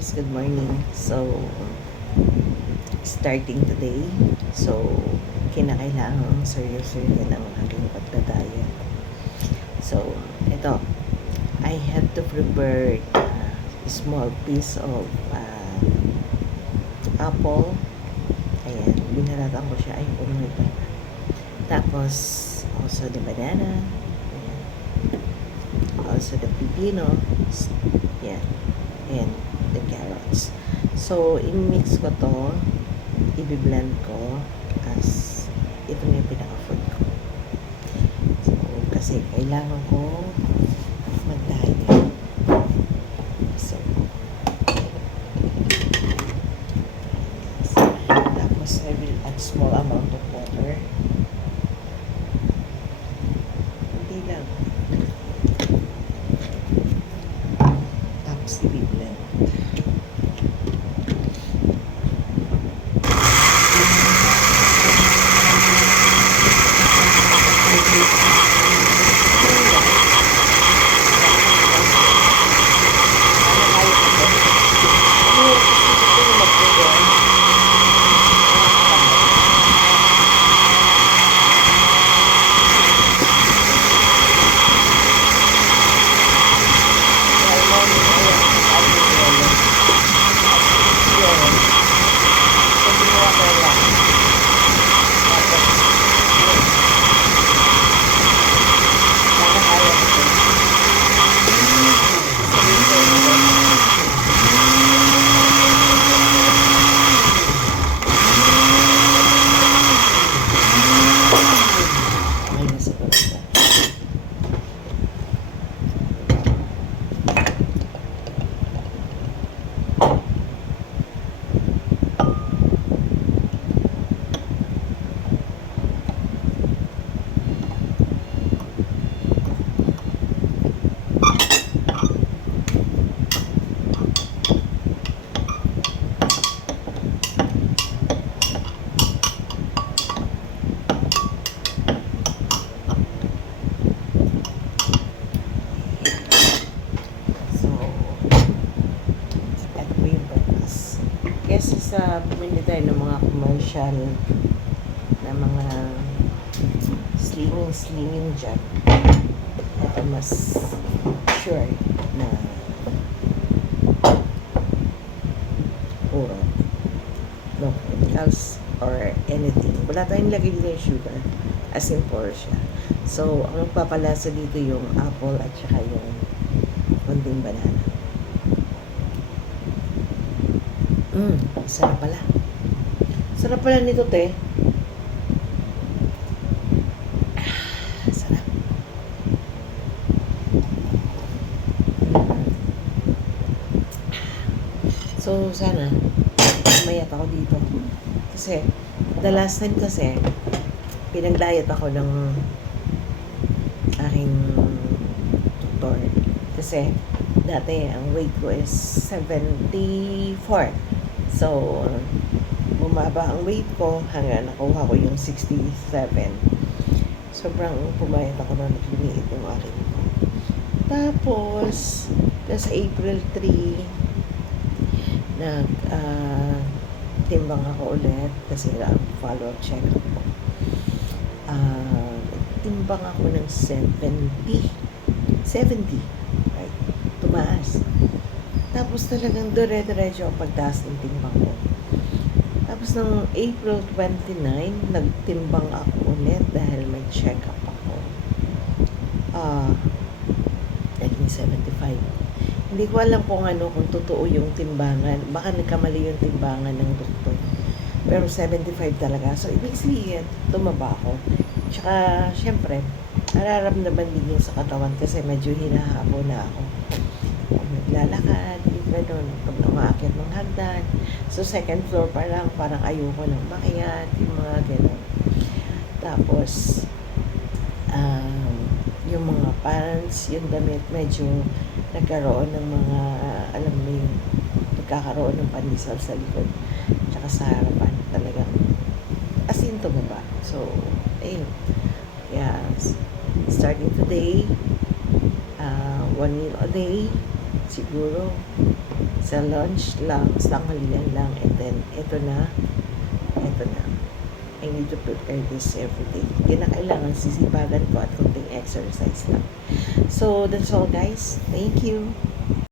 guys, good morning. So, starting today. So, kinakailangan seryosohin ang aking pagdadaya. So, ito. I have to prepare a small piece of apple. Ayan, binaratan ko siya. Ay, umay pa. Tapos, also the banana. Ayan. Also the pepino. Yan. And the carrots. So, i-mix ko to. I-blend ko as ito yung pinaka-food ko. So, kasi kailangan ko mag-diet. So, tapos I will add small amount of water. Hindi lang. Tapos i-blend. Kasi sa bumili tayo ng mga commercial na mga slinging job, ito mas sure na puro no chemicals or anything. Wala tayong lagay dito yung sugar, as in puro siya. So, ang magpapalasa dito yung apple at saka yung konting banana. Sarap pala. Sarap pala nito, te. Sarap. So, sana mayat ako dito. Kasi, the last time kasi, pinag-diet ako ng aking tutor. Kasi, dati, ang weight ko is 74. So, bumaba ang weight ko hanggang nakuha ko yung 67. Sobrang pumayat ako na nagliliit yung akin ko. Tapos, sa April 3, timbang ako ulit kasi follow-up check-up ko. Timbang ako ng 70. Right? Tumaas. Tapos talagang dire-diretso ang pagtaas ng timbang ko. Tapos ng April 29, nagtimbang ako ulit dahil may check-up ako. Naging 75. Hindi ko alam kung totoo yung timbangan. Baka nagkamali yung timbangan ng doktor. Pero 75 talaga. So, ibig sabihin, tumaba ako. Tsaka, syempre, nararamdaman din yun sa katawan kasi medyo hinahabo na ako. Naglalakad, gano'n, pag umaakit ng hagdan. So, second floor pa lang, parang ayoko nang makiat, yung mga gano'n. Tapos, yung mga pants, yung damit, medyo nagkaroon ng mga, alam mo yung, nagkakaroon ng panisal sa likod, tsaka sa harapan, talagang, as in tumaba. So, ayun. Yeah, starting today, 1 meal a day, siguro sa lunch lang, sa tanghalian lang, and then ito na. I need to prepare this every day. Kinakailangan sisipagan ko at konting exercise lang. So, that's all guys. Thank you.